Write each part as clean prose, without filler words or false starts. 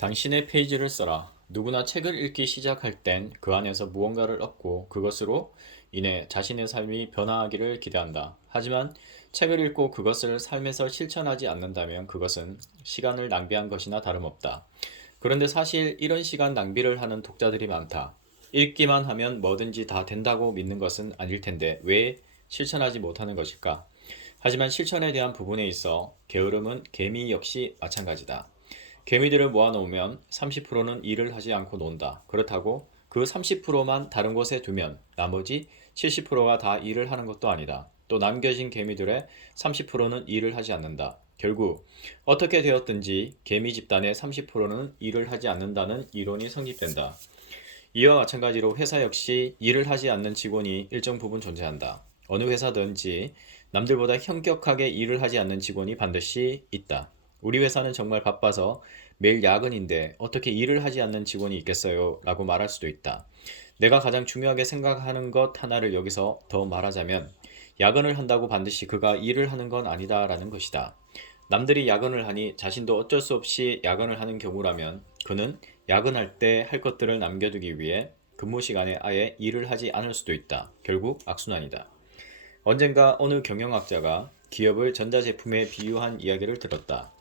당신의 페이지를 써라. 누구나 책을 읽기 시작할 땐 그 안에서 무언가를 얻고 그것으로 인해 자신의 삶이 변화하기를 기대한다. 하지만 책을 읽고 그것을 삶에서 실천하지 않는다면 그것은 시간을 낭비한 것이나 다름없다. 그런데 사실 이런 시간 낭비를 하는 독자들이 많다. 읽기만 하면 뭐든지 다 된다고 믿는 것은 아닐 텐데 왜 실천하지 못하는 것일까? 하지만 실천에 대한 부분에 있어 게으름은 개미 역시 마찬가지다. 개미들을 모아놓으면 30%는 일을 하지 않고 논다. 그렇다고 그 30%만 다른 곳에 두면 나머지 70%가 다 일을 하는 것도 아니다. 또 남겨진 개미들의 30%는 일을 하지 않는다. 결국 어떻게 되었든지 개미 집단의 30%는 일을 하지 않는다는 이론이 성립된다. 이와 마찬가지로 회사 역시 일을 하지 않는 직원이 일정 부분 존재한다. 어느 회사든지 남들보다 현격하게 일을 하지 않는 직원이 반드시 있다. 우리 회사는 정말 바빠서 매일 야근인데 어떻게 일을 하지 않는 직원이 있겠어요? 라고 말할 수도 있다. 내가 가장 중요하게 생각하는 것 하나를 여기서 더 말하자면 야근을 한다고 반드시 그가 일을 하는 건 아니다라는 것이다. 남들이 야근을 하니 자신도 어쩔 수 없이 야근을 하는 경우라면 그는 야근할 때 할 것들을 남겨두기 위해 근무 시간에 아예 일을 하지 않을 수도 있다. 결국 악순환이다. 언젠가 어느 경영학자가 기업을 전자제품에 비유한 이야기를 들었다.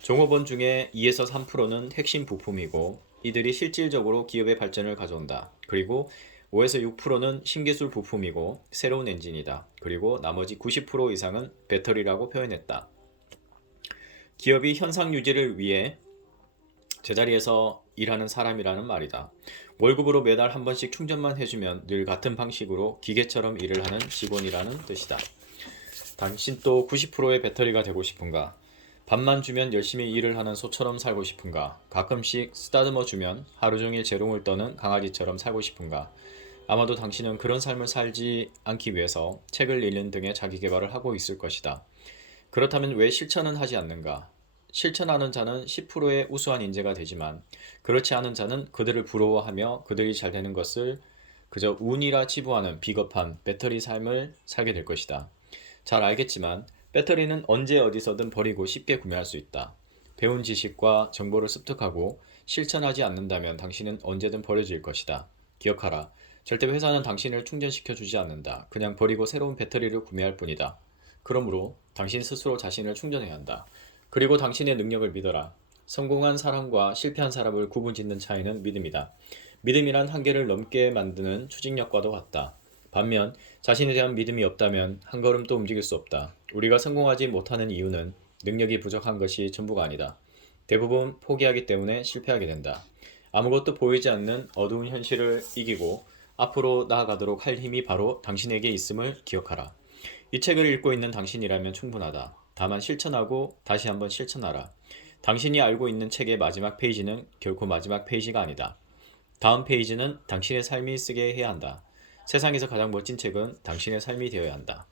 종업원 중에 2에서 3%는 핵심 부품이고 이들이 실질적으로 기업의 발전을 가져온다. 그리고 5에서 6%는 신기술 부품이고 새로운 엔진이다. 그리고 나머지 90% 이상은 배터리라고 표현했다. 기업이 현상 유지를 위해 제자리에서 일하는 사람이라는 말이다. 월급으로 매달 한 번씩 충전만 해주면 늘 같은 방식으로 기계처럼 일을 하는 직원이라는 뜻이다. 당신 또 90%의 배터리가 되고 싶은가? 밥만 주면 열심히 일을 하는 소처럼 살고 싶은가? 가끔씩 쓰다듬어 주면 하루 종일 재롱을 떠는 강아지처럼 살고 싶은가? 아마도 당신은 그런 삶을 살지 않기 위해서 책을 읽는 등의 자기 개발을 하고 있을 것이다. 그렇다면 왜 실천은 하지 않는가? 실천하는 자는 10%의 우수한 인재가 되지만 그렇지 않은 자는 그들을 부러워하며 그들이 잘 되는 것을 그저 운이라 치부하는 비겁한 배터리 삶을 살게 될 것이다. 잘 알겠지만 배터리는 언제 어디서든 버리고 쉽게 구매할 수 있다. 배운 지식과 정보를 습득하고 실천하지 않는다면 당신은 언제든 버려질 것이다. 기억하라. 절대 회사는 당신을 충전시켜 주지 않는다. 그냥 버리고 새로운 배터리를 구매할 뿐이다. 그러므로 당신 스스로 자신을 충전해야 한다. 그리고 당신의 능력을 믿어라. 성공한 사람과 실패한 사람을 구분짓는 차이는 믿음이다. 믿음이란 한계를 넘게 만드는 추진력과도 같다. 반면 자신에 대한 믿음이 없다면 한 걸음도 움직일 수 없다. 우리가 성공하지 못하는 이유는 능력이 부족한 것이 전부가 아니다. 대부분 포기하기 때문에 실패하게 된다. 아무것도 보이지 않는 어두운 현실을 이기고 앞으로 나아가도록 할 힘이 바로 당신에게 있음을 기억하라. 이 책을 읽고 있는 당신이라면 충분하다. 다만 실천하고 다시 한번 실천하라. 당신이 알고 있는 책의 마지막 페이지는 결코 마지막 페이지가 아니다. 다음 페이지는 당신의 삶이 쓰게 해야 한다. 세상에서 가장 멋진 책은 당신의 삶이 되어야 한다.